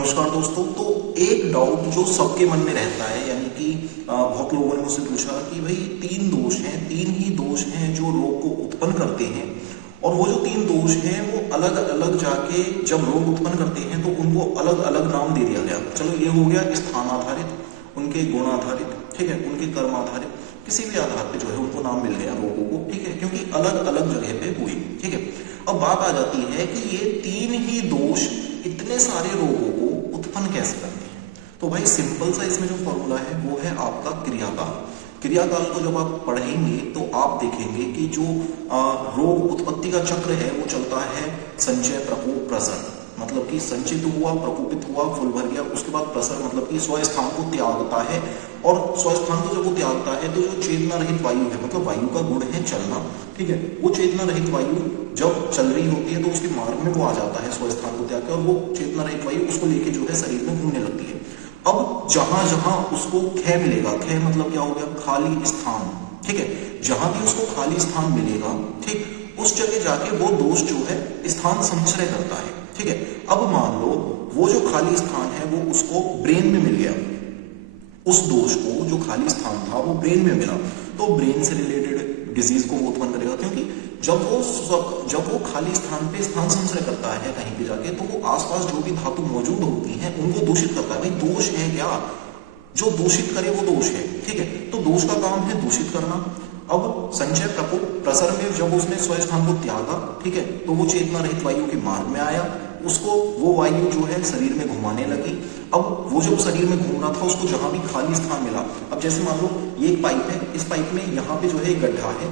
नमस्कार दोस्तों। तो एक डाउट जो सबके मन में रहता है, यानी कि बहुत लोगों ने मुझसे पूछा कि भाई तीन दोष हैं, तीन ही दोष हैं जो रोग को उत्पन्न करते हैं, और वो जो तीन दोष हैं वो अलग अलग जाके जब रोग उत्पन्न करते हैं तो उनको अलग अलग नाम दे दिया गया। चलो ये हो गया स्थान आधारित, उनके गुण आधारित, ठीक है, उनके कर्म आधारित, किसी भी आधार पे जो है उनको नाम मिल गया रोगों को, ठीक है, क्योंकि अलग अलग जगह पे हुई, ठीक है। अब बात आ जाती है कि ये तीन ही दोष इतने सारे रोगों को उत्पन्न कैसे करते हैं। तो भाई सिंपल सा इसमें जो फॉर्मूला है वो है आपका क्रियाकाल। क्रियाकाल को जब आप पढ़ेंगे तो आप देखेंगे कि जो रोग उत्पत्ति का चक्र है वो चलता है संचय, प्रकोप, प्रसर। मतलब कि संचित हुआ, प्रकोपित हुआ, फूल भर गया, उसके बाद प्रसर मतलब कि स्वस्थान को त्यागता है। और स्वस्थान को जब वो त्यागता है तो जो चेतना रहित वायु है, मतलब वायु का गुण है चलना, ठीक है, वो चेतना रहित वायु जब चल रही होती है तो उसके मार्ग में वो आ जाता है स्वस्थान को त्याग के, और वो चेतना रहित वायु उसको लेके जो है शरीर में घूमने लगती है। अब जहां जहां उसको क्षय मिलेगा, क्षय मतलब क्या हो गया, खाली स्थान, ठीक है, जहां भी उसको खाली स्थान मिलेगा, ठीक, उस जगह जाके वो दोष जो है स्थान संचय करता है, ठीक है। अब मान लो वो जो खाली स्थान है वो उसको ब्रेन में मिल गया, उस दोष को जो खाली स्थान था वो ब्रेन में मिला, तो ब्रेन से रिलेटेड डिजीज को वो उत्पन्न करेगा, क्योंकि जब वो खाली स्थान पे स्थान संचय करता है कहीं पे जाके, तो वो आसपास जो भी धातु मौजूद होती हैं उनको दूषित करता है। भाई दोष है क्या, जो दूषित करे वो दोष है, ठीक है। तो दोष का काम है दूषित करना। अब संचय, प्रकोप, प्रसर में जब उसने स्वस्थान को त्यागा, ठीक है, तो वो चेतना रहित वायु के मार्ग में आया, उसको वो वायु जो है शरीर में घुमाने लगी। अब वो जब शरीर में घूम रहा था उसको जहां भी खाली स्थान मिला, अब जैसे मान लो ये एक पाइप है, इस पाइप में यहाँ पे जो है एक गड्ढा है,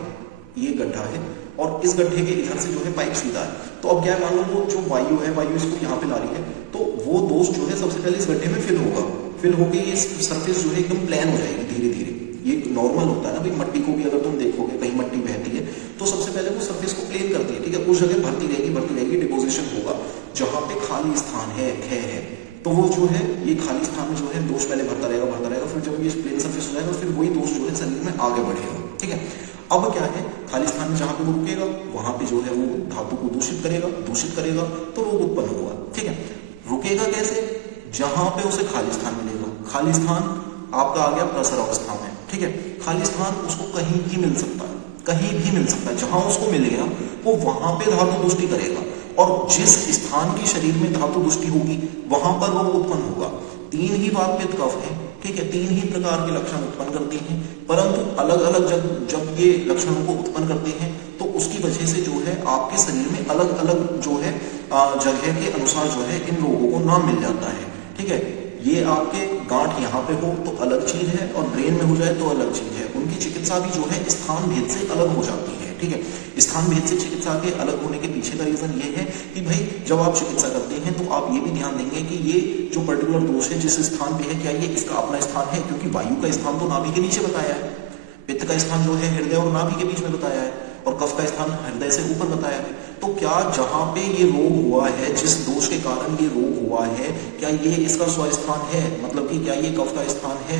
ये गड्ढा है, और इस गड्ढे के इधर से जो है पाइप सीधा है। तो अब क्या है, मान लो वो जो वायु है, वायु इसको यहाँ पे ला रही है, तो वो दोष जो है सबसे पहले इस गड्ढे में फिल होगा, फिल होके ये सरफेस जो है एकदम प्लान हो जाएगी धीरे धीरे। ये नॉर्मल होता है ना भाई, मट्टी को भी अगर तुम देखोगे कहीं मट्टी बहती है तो सबसे पहले वो सरफेस को प्लेन करती है, ठीक है, उस जगह भरती रहेगी, डिपोजिशन होगा जहां पे खाली स्थान है, क्षय है, तो वो जो है ये खाली स्थान में जो है दोष पहले भरता रहेगा, फिर जब ये प्लेन सरफेस हो जाएगा फिर वही दोष जो है शरीर में आगे बढ़ेगा, ठीक है। अब क्या है, खाली स्थान में जहां पे वो रुकेगा वहां पे जो है वो धातु को दूषित करेगा तो रोग उत्पन्न होगा, ठीक है। रुकेगा कैसे, जहां पे उसे खाली स्थान मिलेगा। खाली स्थान आपका आ गया प्रसर अवस्था में, ठीक है। खाली स्थान उसको कहीं भी मिल सकता है, जहां उसको मिल गया वो वहां पे धातु दुष्टि करेगा, और जिस स्थान की शरीर में धातु दुष्टि होगी वहां पर रोग उत्पन्न होगा। तीन ही वात, पित्त, कफ है, ठीक है, तीन ही प्रकार के लक्षण उत्पन्न करते हैं, परंतु अलग अलग जब ये लक्षणों को उत्पन्न करते हैं तो उसकी वजह से जो है आपके शरीर में अलग अलग जो है जगह के अनुसार जो है इन रोगों को नाम मिल जाता है, ठीक है। ये आपके गांठ यहाँ पे हो तो अलग चीज है, और ब्रेन में हो जाए तो अलग चीज है। उनकी चिकित्सा भी जो है स्थान भेद से अलग हो जाती है, ठीक है। स्थान भेद से चिकित्सा के अलग होने के पीछे का रीजन ये है कि भाई जब आप चिकित्सा करते हैं तो आप ये भी ध्यान देंगे कि ये जो पर्टिकुलर दोष है जिस स्थान पे है, क्या ये इसका अपना स्थान है, क्योंकि वायु का स्थान तो नाभि के नीचे बताया है, पित्त का स्थान जो है हृदय और नाभि के बीच में बताया है, और कफ का स्थान हृदय से ऊपर बताया है। तो क्या जहां पे ये रोग हुआ है, जिस दोष के कारण ये रोग हुआ है, क्या ये इसका स्वस्थान है, मतलब कि क्या ये कफ का स्थान है,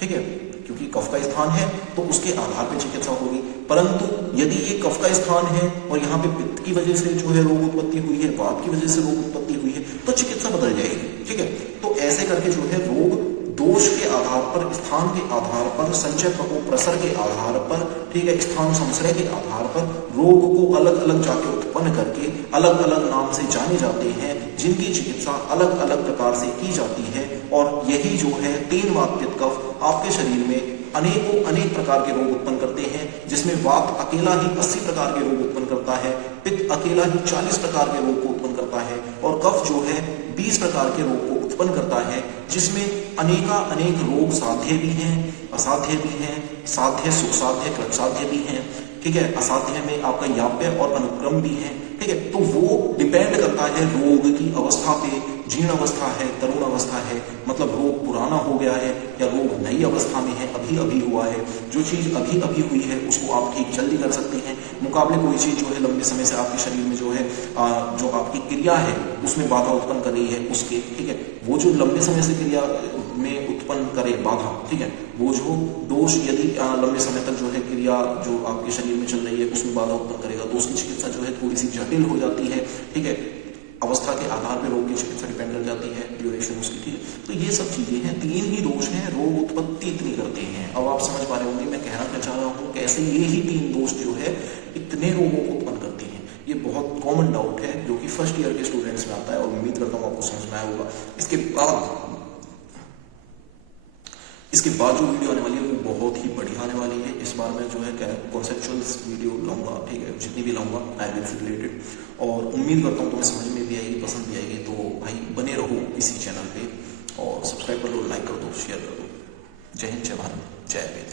ठीक है, क्योंकि कफ का स्थान है तो उसके आधार पर चिकित्सा होगी। परंतु यदि ये कफ का स्थान है और यहाँ पे पित्त की वजह से जो है रोग उत्पत्ति हुई है, वात की वजह से रोग उत्पत्ति हुई है, तो चिकित्सा बदल जाएगी, ठीक है। तो ऐसे करके जो है रोग दोष के आधार पर, स्थान के आधार पर, संचय, प्रकोप, प्रसर के आधार पर, ठीक है, स्थान संश्रय के आधार पर रोग को अलग अलग जाके उत्पन्न करके अलग अलग नाम से जाने जाते हैं, जिनकी चिकित्सा अलग अलग प्रकार से की जाती है। और यही जो है तीन वात, पित्त, कफ आपके शरीर में अनेक प्रकार के रोग उत्पन्न करते हैं, जिसमें वात अकेला ही 80 प्रकार के रोग उत्पन्न करता है, पित्त अकेला ही 40 प्रकार के रोग को उत्पन्न करता है, और कफ जो है 20 प्रकार के रोग को उत्पन्न करता है, जिसमें अनेक रोग साध्य भी हैं, असाध्य भी हैं, साध्य, सुख साध्य, कृत साध्य भी हैं, ठीक है। असाध्य में आपका याप्य और अनुक्रम भी है, ठीक है। तो वो डिपेंड करता है रोग की अवस्था पे, जीर्ण अवस्था है, तरुण अवस्था है, मतलब रोग पुराना हो गया है या रोग नई अवस्था में है, अभी अभी हुआ है। जो चीज अभी अभी हुई है उसको आप ठीक जल्दी कर सकते हैं, मुकाबले कोई चीज जो है लंबे समय से आपके शरीर में जो है जो आपकी क्रिया है उसमें बाधा उत्पन्न कर रही है उसके, ठीक है, वो जो लंबे समय से क्रिया में उत्पन्न करे बाधा, ठीक है, वो जो दोष यदि लंबे समय तक जो है क्रिया जो आपके शरीर में चल रही है उसमें बाधा उत्पन्न करेगा, तो उसकी चिकित्सा जो है थोड़ी सी जटिल हो जाती है, ठीक है। अवस्था के आधार पर रोग की चिकित्सा डिपेंड कर जाती है। चीजें हैं, तीन ही दोष हैं, रोग उत्पत्ति इतनी करते हैं। अब आप समझ पा रहे होंगे मैं कहना क्या चाह रहा हूँ, कैसे ये ही तीन दोष जो है इतने रोगों को उत्पन्न करते हैं। ये बहुत कॉमन डाउट है जो कि फर्स्ट ईयर के स्टूडेंट्स में आता है, और उम्मीद करता हूँ आपको समझ में आया होगा। इसके बाद जो वीडियो आने वाली है वो बहुत ही बढ़िया आने वाली है। इस बार मैं जो है कॉन्सेप्चुअल वीडियो लाऊंगा, ठीक है, जितनी भी लाऊंगा आयुर्वेद से रिलेटेड, और उम्मीद करता हूँ तुम्हें समझ में भी आएगी, पसंद भी आएगी। तो भाई बने रहो इसी चैनल पे, और सब्सक्राइब कर लो, लाइक कर दो, शेयर कर दो। जय हिंद, जय भारत, जय वेद।